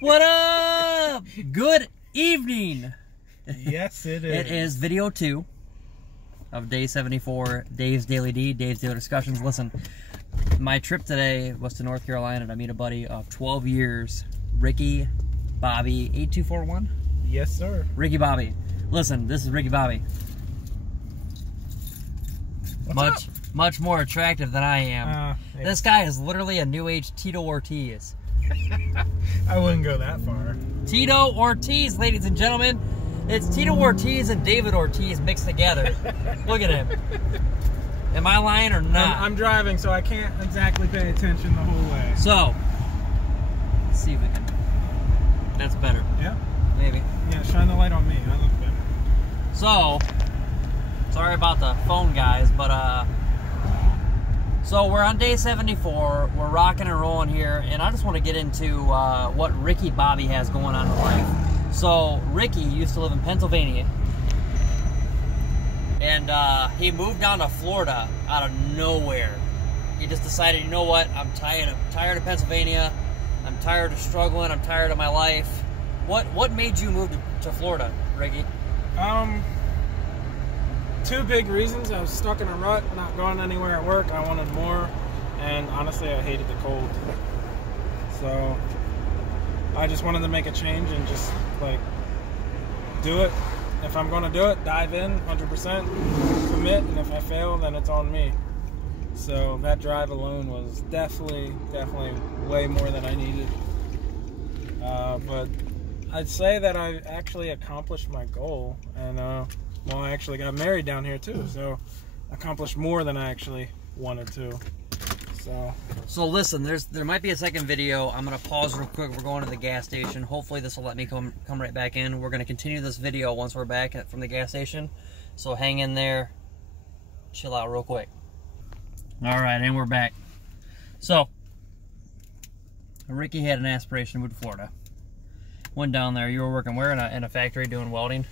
What up? Good evening. Yes, it is. It is video 2 of day 74, Dave's Daily D, Dave's Daily Discussions. Listen, my trip today was to North Carolina to meet a buddy of 12 years, Ricky Bobby 8241. Yes, sir. Ricky Bobby. Listen, this is Ricky Bobby. Much more attractive than I am. Yeah. This guy is literally a new age Tito Ortiz. I wouldn't go that far. Tito Ortiz, ladies and gentlemen. It's Tito Ortiz and David Ortiz mixed together. Look at him. Am I lying or not? I'm driving, so I can't exactly pay attention the whole way. So, let's see if we can. That's better. Yeah? Maybe. Yeah, shine the light on me. I look better. So, sorry about the phone, guys, but so we're on day 74. We're rocking and rolling here, and I just want to get into what Ricky Bobby has going on in life. So, Ricky used to live in Pennsylvania, and he moved down to Florida out of nowhere. He just decided, you know what? I'm tired of Pennsylvania. I'm tired of struggling. I'm tired of my life. What made you move to Florida, Ricky? Two big reasons. I was stuck in a rut, not going anywhere at work. I wanted more, and honestly, I hated the cold. So I just wanted to make a change and just like do it. If I'm going to do it, dive in 100%, commit, and if I fail, then it's on me. So that drive alone was definitely way more than I needed. But I'd say that I actually accomplished my goal, and well, I actually got married down here too, so accomplished more than I actually wanted to. So listen, there might be a second video. I'm gonna pause real quick. We're going to the gas station. Hopefully this will let me come right back in. We're gonna continue this video once we're back from the gas station. So hang in there, chill out real quick. All right, and we're back. So Ricky had an aspiration to move to Florida. Went down there. You were working where? In a factory doing welding?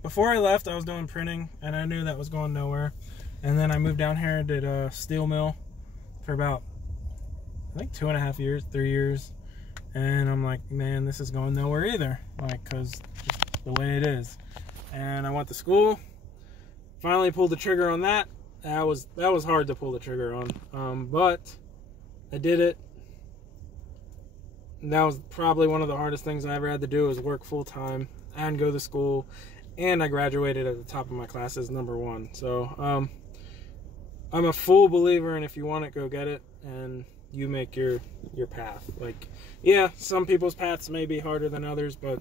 Before I left, I was doing printing, and I knew that was going nowhere. And then I moved down here and did a steel mill for about, I think, 2.5 years, 3 years. And I'm like, man, this is going nowhere either. Like, because just the way it is. And I went to school, finally pulled the trigger on that. That was hard to pull the trigger on. But I did it. And that was probably one of the hardest things I ever had to do, was work full-time and go to school. And I graduated at the top of my classes, #1. So I'm a full believer in, if you want it, go get it, and you make your path. Like, yeah, some people's paths may be harder than others, but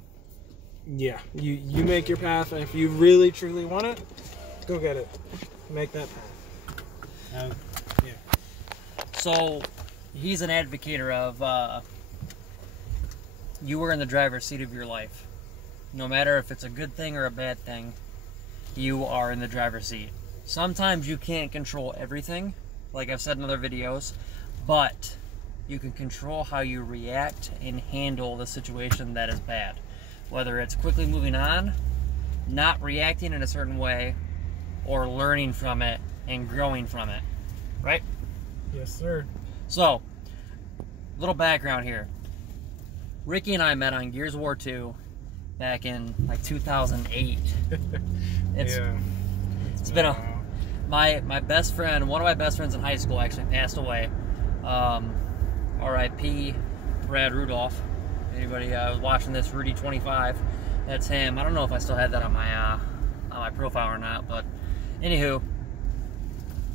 yeah, you make your path, and if you really truly want it, go get it. Make that path. Yeah. So he's an advocator of you were in the driver's seat of your life. No matter if it's a good thing or a bad thing, you are in the driver's seat. Sometimes you can't control everything, like I've said in other videos, but you can control how you react and handle the situation that is bad. Whether it's quickly moving on, not reacting in a certain way, or learning from it and growing from it. Right? Yes, sir. So, little background here. Ricky and I met on Gears of War 2 back in like 2008. It's been my best friend, one of my best friends in high school actually passed away. R.I.P. Brad Rudolph. Anybody was watching this, Rudy 25, that's him. I don't know if I still had that on my profile or not, but anywho,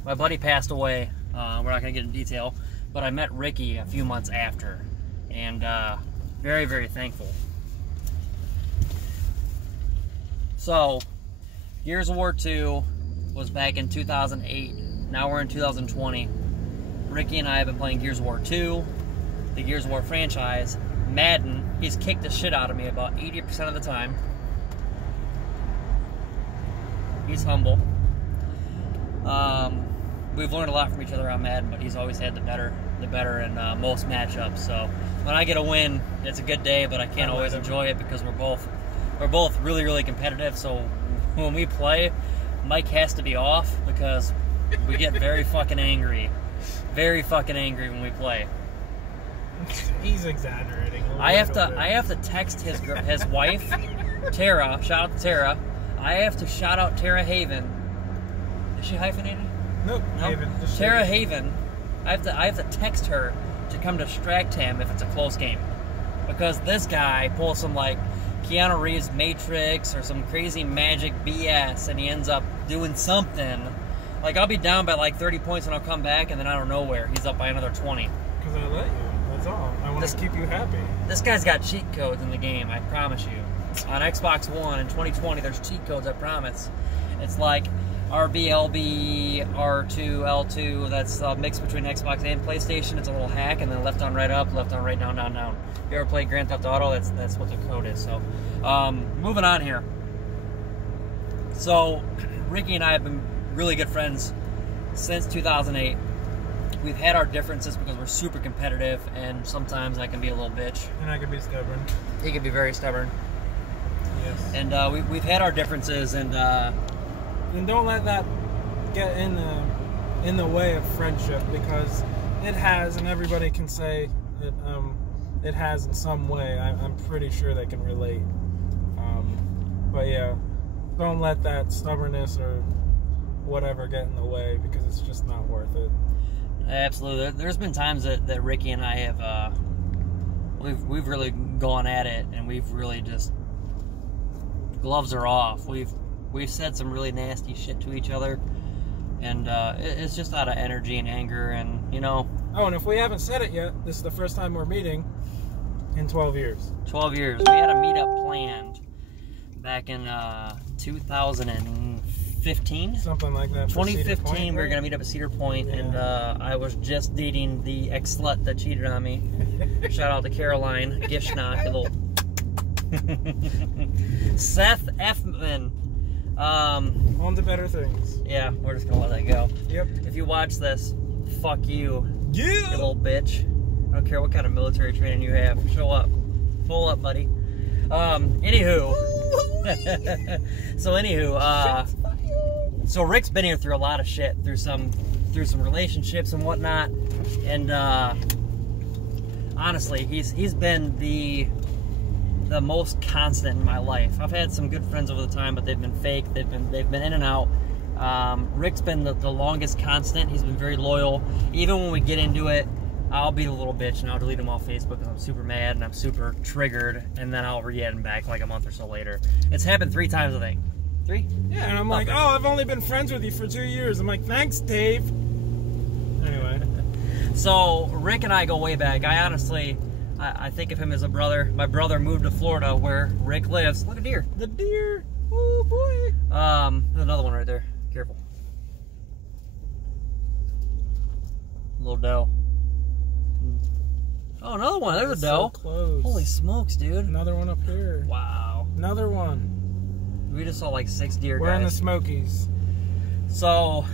my buddy passed away. We're not gonna get into detail, but I met Ricky a few months after, and very, very thankful. So, Gears of War 2 was back in 2008. Now we're in 2020. Ricky and I have been playing Gears of War 2, the Gears of War franchise, Madden. He's kicked the shit out of me about 80% of the time. He's humble. We've learned a lot from each other on Madden, but he's always had the better in most matchups. So when I get a win, it's a good day, but I can't always enjoy it because we're both really, really competitive. So when we play, Mike has to be off because we get very fucking angry when we play. He's exaggerating. I have to text his wife, Tara. Shout out to Tara. I have to shout out Tara Haven. Is she hyphenated? Nope. Haven. Tara Haven. I have to text her to come distract him if it's a close game, because this guy pulls some like Keanu Reeves Matrix or some crazy magic BS, and he ends up doing something. Like, I'll be down by like 30 points and I'll come back, and then out of nowhere he's up by another 20. Because I let you. That's all. I want to keep you happy. This guy's got cheat codes in the game, I promise you. On Xbox One in 2020, there's cheat codes, I promise. It's like RB, LB, R2, L2. That's a mix between Xbox and PlayStation. It's a little hack, and then left on right up, left on right down, down, down. If you ever played Grand Theft Auto, that's what the code is. So, moving on here. So, Ricky and I have been really good friends since 2008. We've had our differences because we're super competitive, and sometimes I can be a little bitch. And I can be stubborn. He can be very stubborn. Yes. And we've had our differences, and don't let that get in the way of friendship, because it has, and everybody can say that it has in some way. I'm pretty sure they can relate. But yeah, don't let that stubbornness or whatever get in the way, because it's just not worth it. Absolutely. There's been times that Ricky and I have we've really gone at it, and we've really just, gloves are off. We've said some really nasty shit to each other, and it's just out of energy and anger, and you know. Oh, and if we haven't said it yet, this is the first time we're meeting in 12 years. 12 years. We had a meetup planned back in 2015. Something like that. 2015, we were going to meet up at Cedar Point, yeah. And I was just dating the ex-slut that cheated on me. Shout out to Caroline Gishnock, a little Seth Effman. On to better things. Yeah, we're just gonna let that go. Yep. If you watch this, fuck you. Yeah. You little bitch. I don't care what kind of military training you have. Show up. Pull up, buddy. Anywho. So Rick's been here through a lot of shit, through some relationships and whatnot, and honestly, he's been the most constant in my life. I've had some good friends over the time, but they've been fake. They've been in and out. Rick's been the longest constant. He's been very loyal. Even when we get into it, I'll be the little bitch and I'll delete him off Facebook because I'm super mad and I'm super triggered, and then I'll re-add him back like a month or so later. It's happened 3 times, I think. 3? Yeah, and I'm like, oh, I've only been friends with you for 2 years. I'm like, thanks, Dave. Anyway. So Rick and I go way back. I honestly, I think of him as a brother. My brother moved to Florida where Rick lives. Look at deer. The deer. Oh, boy. There's another one right there. Careful. Little doe. Oh, another one. There's a doe. So close. Holy smokes, dude. Another one up here. Wow. Another one. We just saw like 6 deer, We're guys. in the Smokies. So,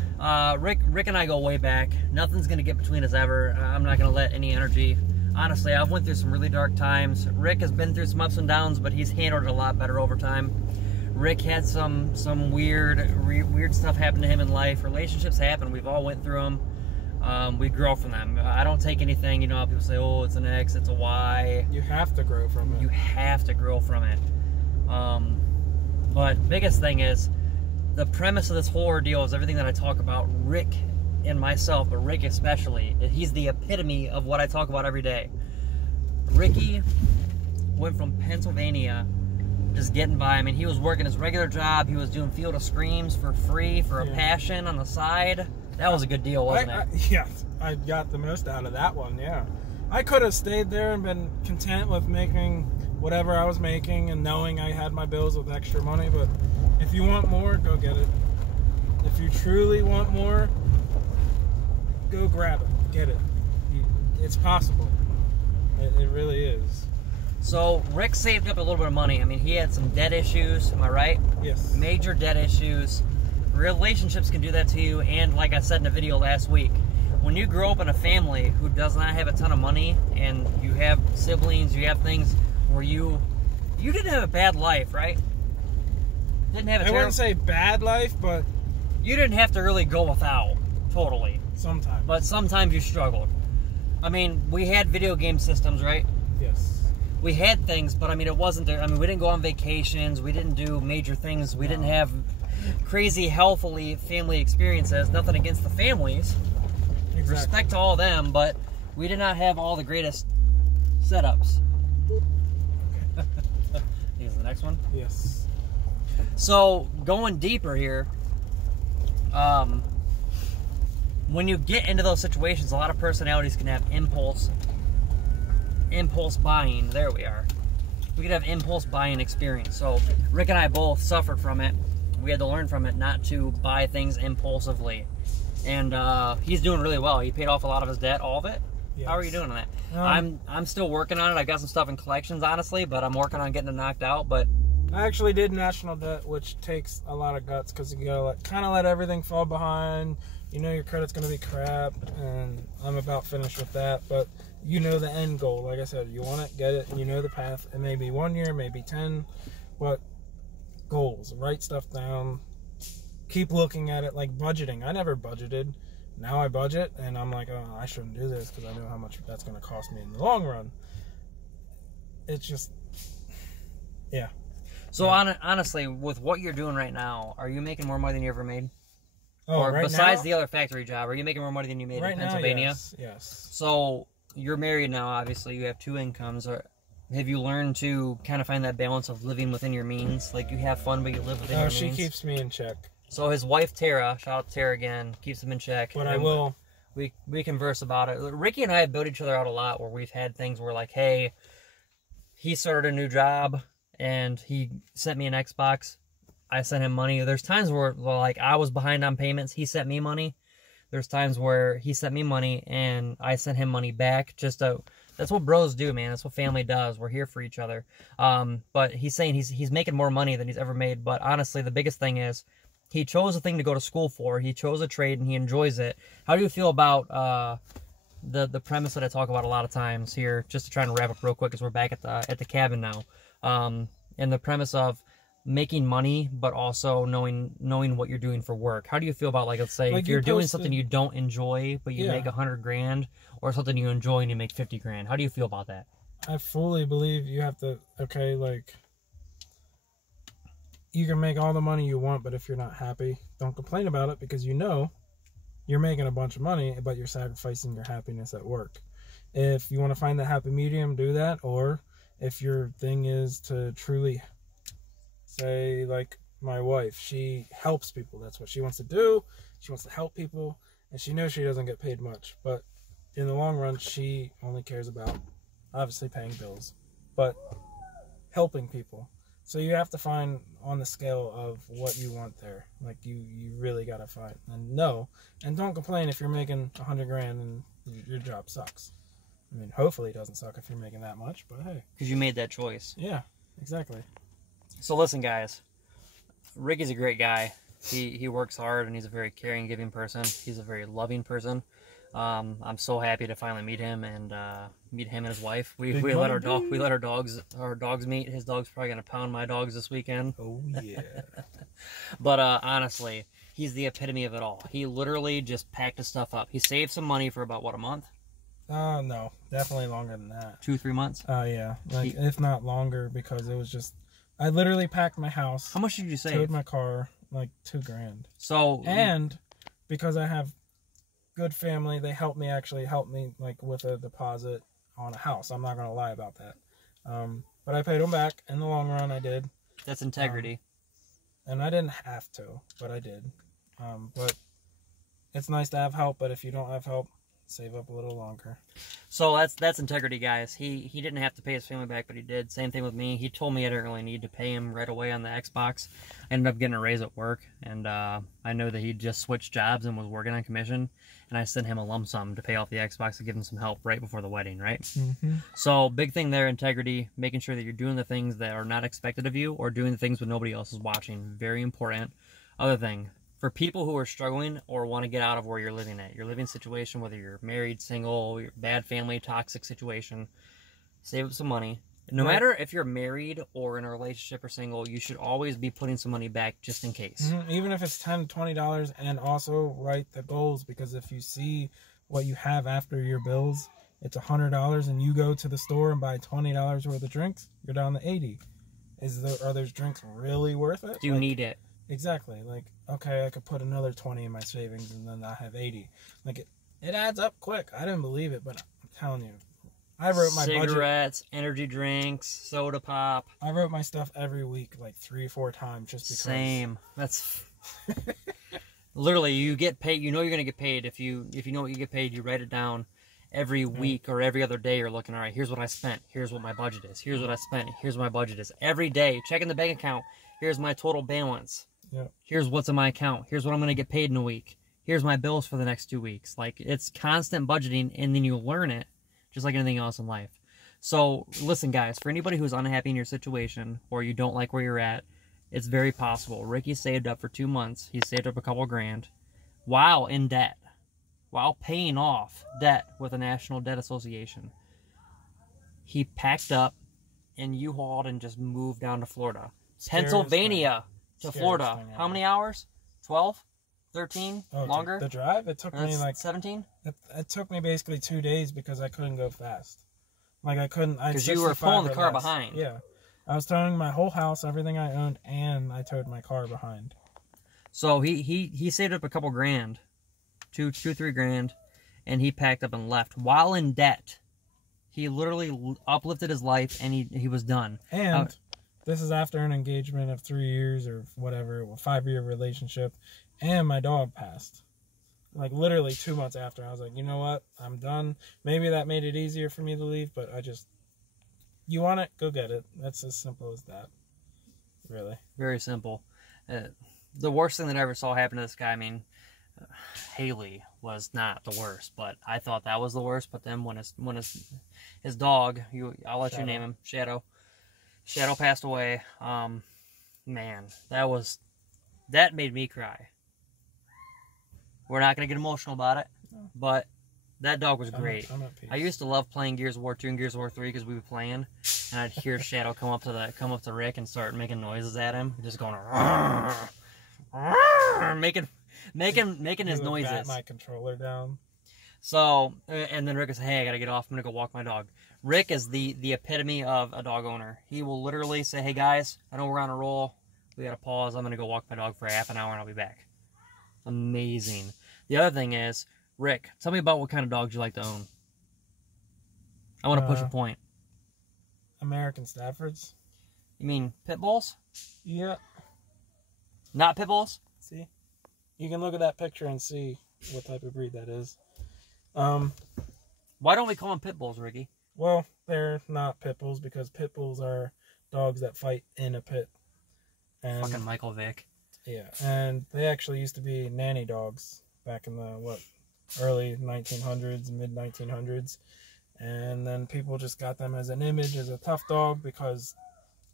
Rick and I go way back. Nothing's going to get between us ever. I'm not going to let any energy. Honestly, I've went through some really dark times. Rick has been through some ups and downs, but he's handled it a lot better over time. Rick had some weird stuff happen to him in life. Relationships happen. We've all went through them. We grow from them. I don't take anything, you know, people say, oh, it's an X, it's a Y. You have to grow from it. You have to grow from it. But biggest thing is, the premise of this whole ordeal is everything that I talk about. Rick and myself, but Rick especially, he's the epitome of what I talk about every day. Ricky went from Pennsylvania just getting by. I mean, he was working his regular job. He was doing Field of Screams for free for a passion on the side. That was a good deal, wasn't it? Yeah, I got the most out of that one, yeah. I could have stayed there and been content with making whatever I was making and knowing I had my bills with extra money, but if you want more, go get it. If you truly want more, go grab it. Get it. It's possible. It really is. So, Rick saved up a little bit of money. I mean, he had some debt issues, am I right? Yes. Major debt issues. Relationships can do that to you, and like I said in a video last week, when you grow up in a family who does not have a ton of money, and you have siblings, you have things where you didn't have a bad life, right? Didn't have a I wouldn't say bad life, but you didn't have to really go without, totally. Sometimes. But sometimes you struggled. I mean, we had video game systems, right? Yes. We had things, but I mean, it wasn't there. I mean, we didn't go on vacations. We didn't do major things. We didn't have crazy, healthily family experiences. Nothing against the families. Exactly. Respect to all of them, but we did not have all the greatest setups. Here's the next one. Yes. So, going deeper here, when you get into those situations, a lot of personalities can have impulse buying. There we are. We could have impulse buying experience. So, Rick and I both suffered from it. We had to learn from it not to buy things impulsively. And he's doing really well. He paid off a lot of his debt, all of it. Yes. How are you doing on that? I'm still working on it. I got some stuff in collections, honestly, but I'm working on getting it knocked out. But I actually did national debt, which takes a lot of guts because you gotta kind of let everything fall behind. You know your credit's gonna be crap, and I'm about finished with that. But you know the end goal. Like I said, you want it, get it, and you know the path. It may be 1 year, maybe 10, but goals. Write stuff down. Keep looking at it, like budgeting. I never budgeted. Now I budget, and I'm like, oh, I shouldn't do this because I know how much that's going to cost me in the long run. It's just, yeah. So honestly, with what you're doing right now, are you making more money than you ever made? Oh, or right besides now? the other factory job, are you making more money than you made Right in now, Pennsylvania? yes. So you're married now, obviously. You have 2 incomes. Or have you learned to kind of find that balance of living within your means? Like, you have fun, but you live within your means? She keeps me in check. So his wife, Tara, shout out to Tara again, keeps him in check. But I will. We converse about it. Ricky and I have built each other out a lot where we've had things where, like, hey, he started a new job and he sent me an Xbox. I sent him money. There's times where, like, I was behind on payments. He sent me money. There's times where he sent me money and I sent him money back. That's what bros do, man. That's what family does. We're here for each other. But he's saying he's making more money than he's ever made. But honestly, the biggest thing is, he chose a thing to go to school for. He chose a trade, and he enjoys it. How do you feel about the premise that I talk about a lot of times here? Just to try and wrap up real quick, because we're back at the cabin now. And the premise of making money, but also knowing what you're doing for work. How do you feel about, like, let's say, like, if you're doing something you don't enjoy, but you make $100,000, or something you enjoy and you make $50,000? How do you feel about that? I fully believe you have to. You can make all the money you want, but if you're not happy, don't complain about it, because you know you're making a bunch of money, but you're sacrificing your happiness at work. If you want to find the happy medium, do that. Or if your thing is to truly, say, like my wife, she helps people. That's what she wants to do. She wants to help people, and she knows she doesn't get paid much. But in the long run, she only cares about, obviously, paying bills, but helping people. So you have to find on the scale of what you want there. Like, you really got to find and know. And don't complain if you're making $100,000 and your job sucks. I mean, hopefully it doesn't suck if you're making that much, but hey. Because you made that choice. Yeah, exactly. So listen, guys. Ricky's a great guy. He works hard, and he's a very caring, giving person. He's a very loving person. I'm so happy to finally meet him and his wife. We let our dogs meet. His dog's probably gonna pound my dogs this weekend. Oh yeah. But honestly, he's the epitome of it all. He literally just packed his stuff up. He saved some money for about, what, a month? No, definitely longer than that. 2-3 months? Yeah, if not longer, because it was just, I literally packed my house. How much did you save? Towed my car, like $2,000. So, and because I have good family, they help me like with a deposit on a house. I'm not gonna lie about that. But I paid them back in the long run. I did. That's integrity. And I didn't have to, but I did. But it's nice to have help. But if you don't have help, save up a little longer. So that's integrity, guys. He didn't have to pay his family back, but he did. Same thing with me. He told me I didn't really need to pay him right away on the Xbox. I ended up getting a raise at work, and I know that he just switched jobs and was working on commission, and I sent him a lump sum to pay off the Xbox to give him some help right before the wedding, right? Mm-hmm. So big thing there, integrity, making sure that you're doing the things that are not expected of you or doing the things when nobody else is watching. Very important. Other thing, for people who are struggling or want to get out of where you're living at, your living situation, whether you're married, single, your bad family, toxic situation, save up some money. No matter if you're married or in a relationship or single, you should always be putting some money back just in case. Mm-hmm. Even if it's $10, $20, and also write the goals, because if you see what you have after your bills, it's $100 and you go to the store and buy $20 worth of drinks, you're down to 80. Are those drinks really worth it? Do you need it? Exactly. Like, okay, I could put another 20 in my savings and then I have 80. Like, it adds up quick. I didn't believe it, but I'm telling you, I wrote my budget. Cigarettes, energy drinks, soda pop. I wrote my stuff every week, like 3 or 4 times, just because. Same. That's literally, you get paid. You know you're gonna get paid if you know what you get paid. You write it down every week or every other day. You're looking, all right, here's what I spent. Here's what my budget is. Here's what I spent. Here's what my budget is. Every day, checking the bank account. Here's my total balance. Yep. Here's what's in my account. Here's what I'm gonna get paid in a week. Here's my bills for the next 2 weeks. Like, it's constant budgeting, and then you learn it, just like anything else in life. So, listen, guys, for anybody who's unhappy in your situation or you don't like where you're at, it's very possible. Ricky saved up for 2 months. He saved up a couple grand while in debt, while paying off debt with the National Debt Association. He packed up and U-hauled and just moved down to Florida. Pennsylvania to Florida. How many hours? 12? 13? Longer? The drive? It took me like 17? It took me basically 2 days because I couldn't go fast. Like, I couldn't. Because you were pulling the car behind. Yeah. I was towing my whole house, everything I owned, and I towed my car behind. So he saved up a couple grand, 3 grand, and he packed up and left while in debt. He literally uplifted his life, and he was done. And this is after an engagement of 3 years or whatever, a 5-year relationship, and my dog passed. Like, literally 2 months after, I was like, you know what? I'm done. Maybe that made it easier for me to leave, but you want it? Go get it. That's as simple as that. Really. Very simple. The worst thing that I ever saw happen to this guy, I mean, Haley was not the worst, but I thought that was the worst. But then when his dog, I'll let you name him, Shadow passed away. Man, that made me cry. We're not going to get emotional about it, but that dog was great. I used to love playing Gears of War 2 and Gears of War 3 because we were playing, and I'd hear Shadow come up to Rick and start making noises at him, just going making his noises. Bat my controller down. So, and then Rick would say, "Hey, I gotta get off. I'm gonna go walk my dog." Rick is the epitome of a dog owner. He will literally say, "Hey guys, I know we're on a roll. We gotta pause. I'm gonna go walk my dog for half an hour, and I'll be back." Amazing. The other thing is, Rick, tell me about what kind of dogs you like to own. I want to push a point. American Staffords. You mean pit bulls? Yeah. Not pit bulls? See? You can look at that picture and see what type of breed that is. Why don't we call them pit bulls, Ricky? Well, they're not pit bulls because pit bulls are dogs that fight in a pit. And fucking Michael Vick. Yeah, and they actually used to be nanny dogs back in the, early 1900s, mid-1900s. And then people just got them as an image, as a tough dog because,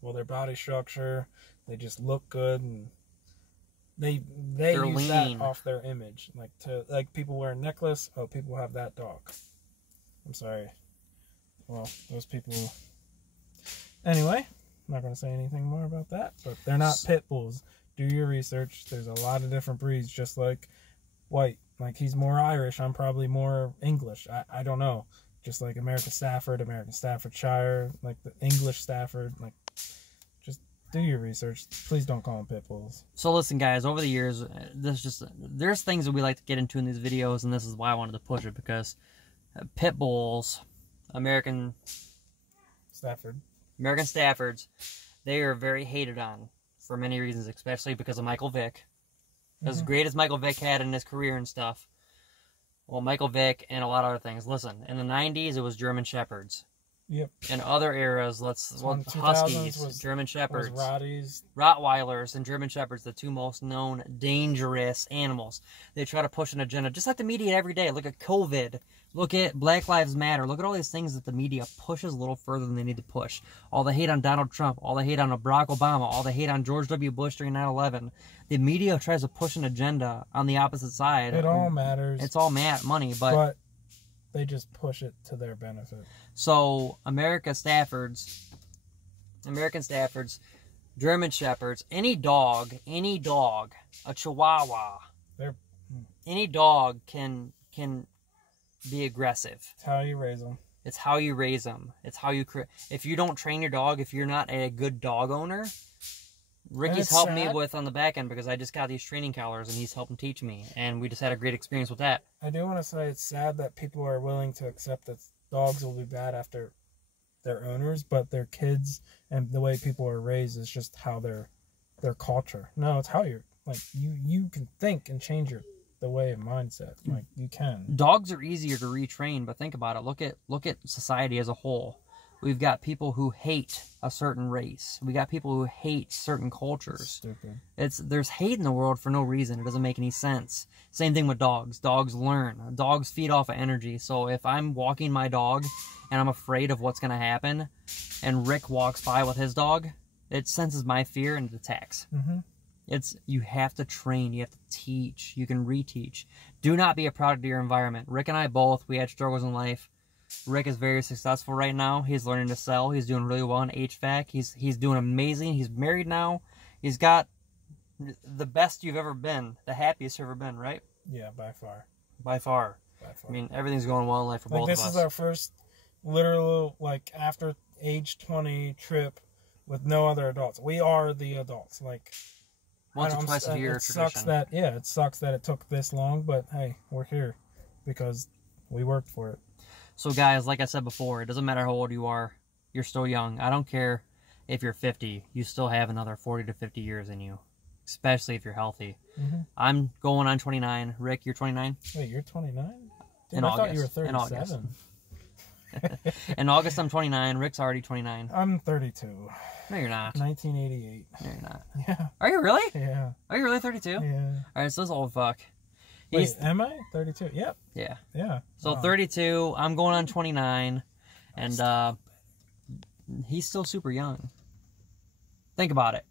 well, their body structure, they just look good, and they use lean. that off their image. Like people wear a necklace, oh, people have that dog. I'm sorry. Well, those people... Anyway, I'm not going to say anything more about that, but they're not pit bulls. Do your research. There's a lot of different breeds, just like White. Like, he's more Irish. I'm probably more English. I don't know. Just like American Stafford, American Staffordshire, like the English Stafford. Like, just do your research. Please don't call them pit bulls. So listen, guys, over the years, there's things that we like to get into in these videos, and this is why I wanted to push it, because pit bulls, American Staffords, they are very hated on for many reasons, especially because of Michael Vick. As great as Michael Vick had in his career and stuff, well, Michael Vick and a lot of other things. Listen, in the 90s, it was German Shepherds. Yep. In other eras, Huskies, German Shepherds, Rottweilers, and German Shepherds, the two most known dangerous animals. They try to push an agenda, just like the media every day. Look at COVID. Look at Black Lives Matter. Look at all these things that the media pushes a little further than they need to push. All the hate on Donald Trump, all the hate on Barack Obama, all the hate on George W. Bush during 9/11. The media tries to push an agenda on the opposite side. It all matters. It's all money, but they just push it to their benefit. So, American Staffords, German Shepherds, any dog, a Chihuahua, any dog can be aggressive. It's how you raise them. It's how you raise them. It's how you... If you don't train your dog, if you're not a good dog owner... Ricky's helped me with on the back end because I just got these training collars and he's helping teach me. And we just had a great experience with that. I do want to say it's sad that people are willing to accept that dogs will be bad after their owners, but their kids and the way people are raised is just how their culture. No, it's how you're... Like, you can think and change the way of mindset. Like, you can. Dogs are easier to retrain, but think about it. Look at society as a whole. We've got people who hate a certain race. We got people who hate certain cultures. Stupid. There's hate in the world for no reason. It doesn't make any sense. Same thing with dogs. Dogs learn. Dogs feed off of energy. So if I'm walking my dog and I'm afraid of what's going to happen, and Rick walks by with his dog, it senses my fear and it attacks. Mm-hmm. You have to train. You have to teach. You can reteach. Do not be a product of your environment. Rick and I both, we had struggles in life. Rick is very successful right now. He's learning to sell. He's doing really well in HVAC. He's doing amazing. He's married now. He's got the best you've ever been, the happiest you've ever been, right? Yeah, by far. By far. By far. I mean, everything's going well in life for both of us. This is our first literal, like, after age 20 trip with no other adults. We are the adults. Like, once or twice a year tradition. It sucks that it took this long, but hey, we're here because we worked for it. So guys, like I said before, it doesn't matter how old you are. You're still young. I don't care if you're 50. You still have another 40 to 50 years in you, especially if you're healthy. Mm-hmm. I'm going on 29. Rick, you're 29? Wait, you're 29? In I August. thought you were 37. In August, I'm 29. Rick's already 29. I'm 32. No, you're not. 1988. No, you're not. Yeah. Are you really? Yeah. Are you really 32? Yeah. All right, so this old fuck. Wait, am I 32? Yep. Yeah. Yeah. So 32. I'm going on 29, and he's still super young. Think about it.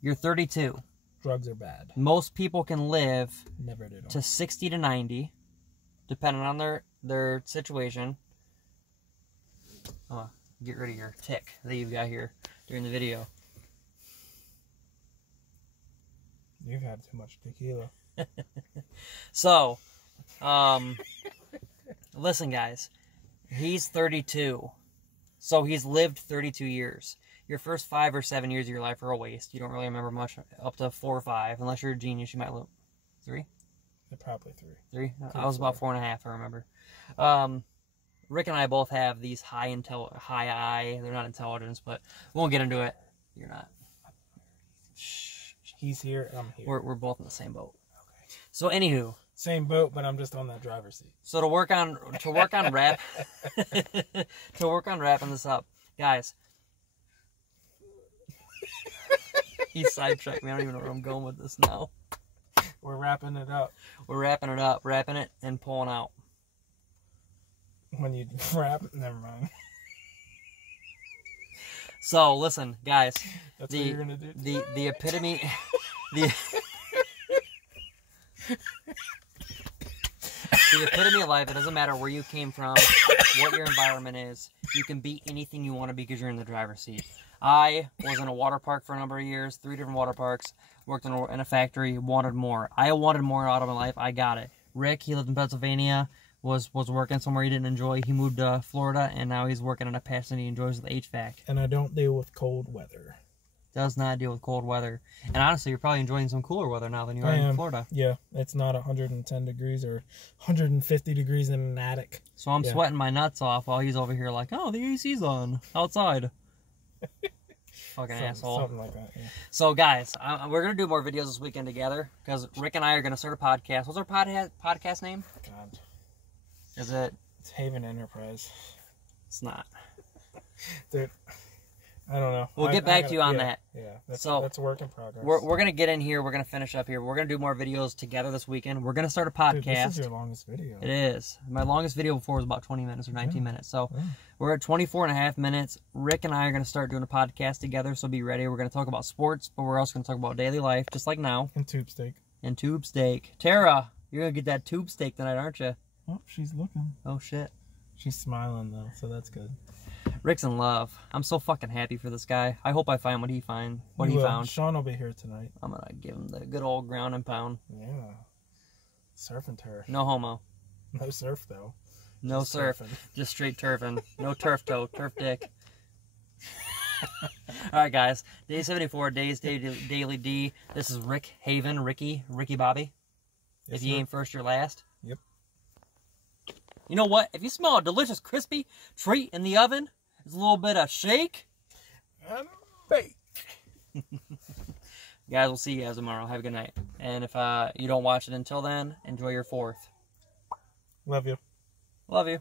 You're 32. Drugs are bad. Most people can live Never did. to 60 to 90, depending on their situation. Get rid of your tick that you've got here during the video. You've had too much tequila. So, listen, guys. He's 32. So he's lived 32 years. Your first 5 or 7 years of your life are a waste. You don't really remember much up to 4 or 5. Unless you're a genius, you might live 3? Probably 3. 3? I was about 4.5, I remember. Rick and I both have these high I. They're not intelligence, but we won't get into it. You're not. Shh. He's here, I'm here. We're both in the same boat. Okay. So anywho. Same boat, but I'm just on that driver's seat. So to work on wrapping this up, guys. He sidetracked me. I don't even know where I'm going with this now. We're wrapping it up. We're wrapping it up, wrapping it, and pulling out. When you wrap, never mind. So listen, guys. That's what you're gonna do. The epitome. The epitome of life. It doesn't matter where you came from, what your environment is. You can be anything you want to be because you're in the driver's seat. I was in a water park for a number of years, 3 different water parks. Worked in a factory. Wanted more. I wanted more out of my life. I got it. Rick, he lived in Pennsylvania. Was working somewhere he didn't enjoy. He moved to Florida, and now he's working in a passion he enjoys with HVAC. And I don't deal with cold weather. Does not deal with cold weather. And honestly, you're probably enjoying some cooler weather now than you are in Florida. Yeah, it's not 110 degrees or 150 degrees in an attic. So I'm sweating my nuts off while he's over here like, oh, the AC's on outside. Fucking asshole. Something like that, yeah. So, guys, we're going to do more videos this weekend together because Rick and I are going to start a podcast. What's our podcast name? God. Is it? It's Haven Enterprise. It's not. Dude, I don't know. We'll get back to you on that. Yeah, that's a work in progress. We're going to get in here. We're going to finish up here. We're going to do more videos together this weekend. We're going to start a podcast. Dude, this is your longest video. It is. My longest video before was about 20 minutes or 19 minutes. So we're at 24 and a half minutes. Rick and I are going to start doing a podcast together, so be ready. We're going to talk about sports, but we're also going to talk about daily life, just like now. And tube steak. And tube steak. Tara, you're going to get that tube steak tonight, aren't you? Oh, she's looking. Oh, shit. She's smiling, though, so that's good. Rick's in love. I'm so fucking happy for this guy. I hope I find what he found. Sean will be here tonight. I'm going to give him the good old ground and pound. Yeah. Surf and turf. No homo. No surf, though. No, Just sir. turfing. Just straight turfing. No turf toe. Turf dick. Alright, guys. Day 74, Days Daily D. This is Rick Haven. Ricky Bobby. Yes, If you sir. ain't first, you're last. Yep. You know what? If you smell a delicious, crispy treat in the oven, there's a little bit of shake. And bake. Guys, we'll see you guys tomorrow. Have a good night. And if you don't watch it until then, enjoy your 4th. Love you. Love you.